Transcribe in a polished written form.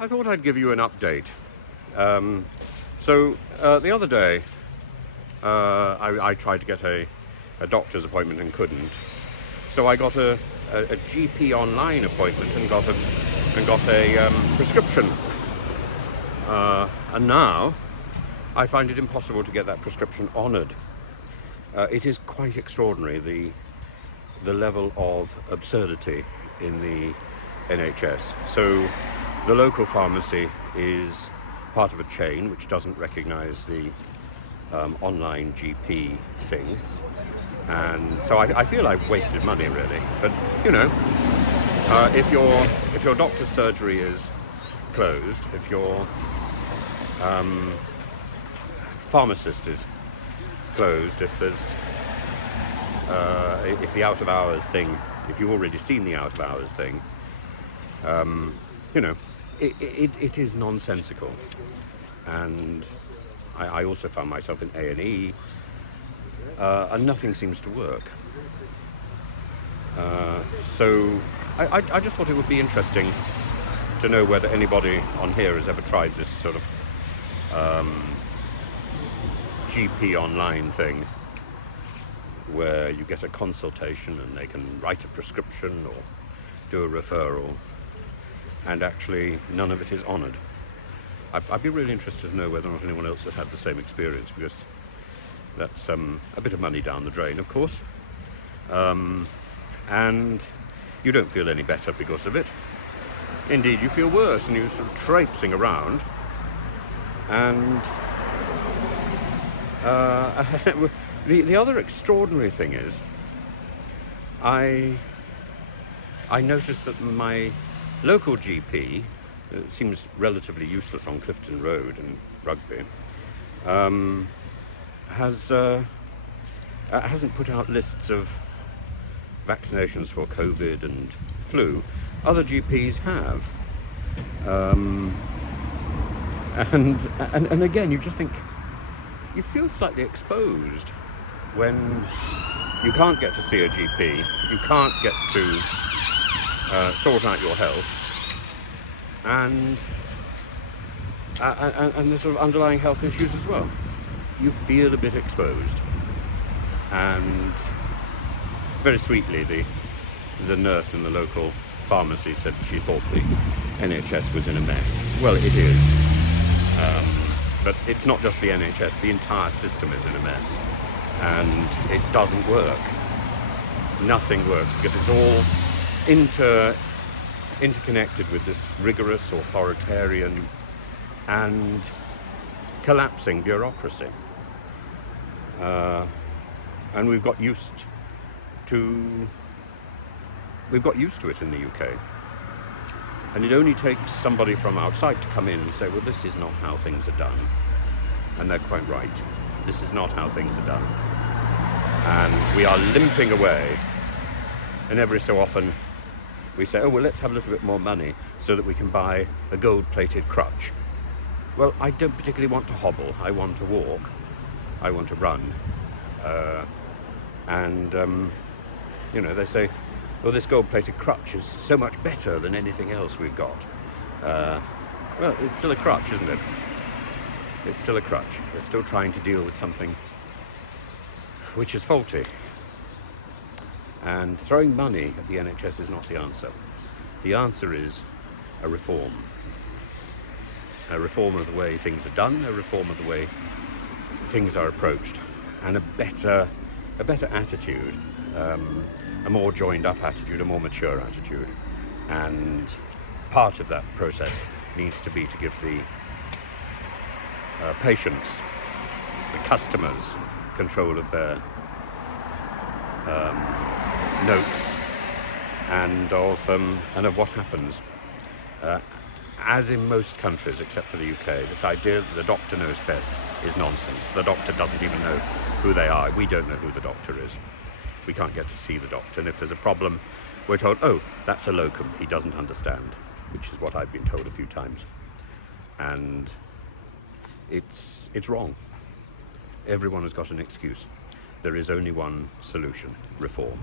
I thought I'd give you an update. The other day, I tried to get a doctor's appointment and couldn't. So I got a GP online appointment and got a prescription. And now I find it impossible to get that prescription honoured. It is quite extraordinary, the level of absurdity in the NHS. So the local pharmacy is part of a chain which doesn't recognise the online GP thing, and so I feel I've wasted money really. But you know, if your doctor's surgery is closed, if your pharmacist is closed, if there's if the out of hours thing, if you've already seen the out of hours thing, you know, it is nonsensical. And I also found myself in A&E, and nothing seems to work. So I just thought it would be interesting to know whether anybody on here has ever tried this sort of GP online thing, where you get a consultation and they can write a prescription or do a referral, and actually none of it is honoured. I'd be really interested to know whether or not anyone else has had the same experience, because that's a bit of money down the drain, of course, and you don't feel any better because of it. Indeed, you feel worse, and you're sort of traipsing around. And the other extraordinary thing is, I noticed that my local GP, it seems relatively useless on Clifton Road in Rugby, hasn't put out lists of vaccinations for COVID and flu. Other GPs have, and again, you just think, you feel slightly exposed when you can't get to see a GP, you can't get to sort out your health, and the sort of underlying health issues as well. You feel a bit exposed. And very sweetly, the nurse in the local pharmacy said she thought the NHS was in a mess. Well, it is. But it's not just the NHS, the entire system is in a mess. And it doesn't work. Nothing works, because it's all interconnected with this rigorous, authoritarian and collapsing bureaucracy. And we've got used to it in the UK. And it only takes somebody from outside to come in and say, well, this is not how things are done. And they're quite right. This is not how things are done. And we are limping away. And every so often we say, oh, well, let's have a little bit more money so that we can buy a gold-plated crutch. Well, I don't particularly want to hobble. I want to walk. I want to run. You know, they say, well, this gold-plated crutch is so much better than anything else we've got. Well, it's still a crutch, isn't it? It's still a crutch. They're still trying to deal with something which is faulty. And throwing money at the NHS is not the answer. The answer is a reform. A reform of the way things are done, a reform of the way things are approached, and a better attitude, a more joined up attitude, a more mature attitude. And part of that process needs to be to give the patients, the customers, control of their notes and of what happens. As in most countries except for the UK, this idea that the doctor knows best is nonsense. The doctor doesn't even know who they are. We don't know who the doctor is. We can't get to see the doctor, and if there's a problem, we're told, oh, that's a locum, he doesn't understand, which is what I've been told a few times. And it's wrong. Everyone has got an excuse. There is only one solution: reform.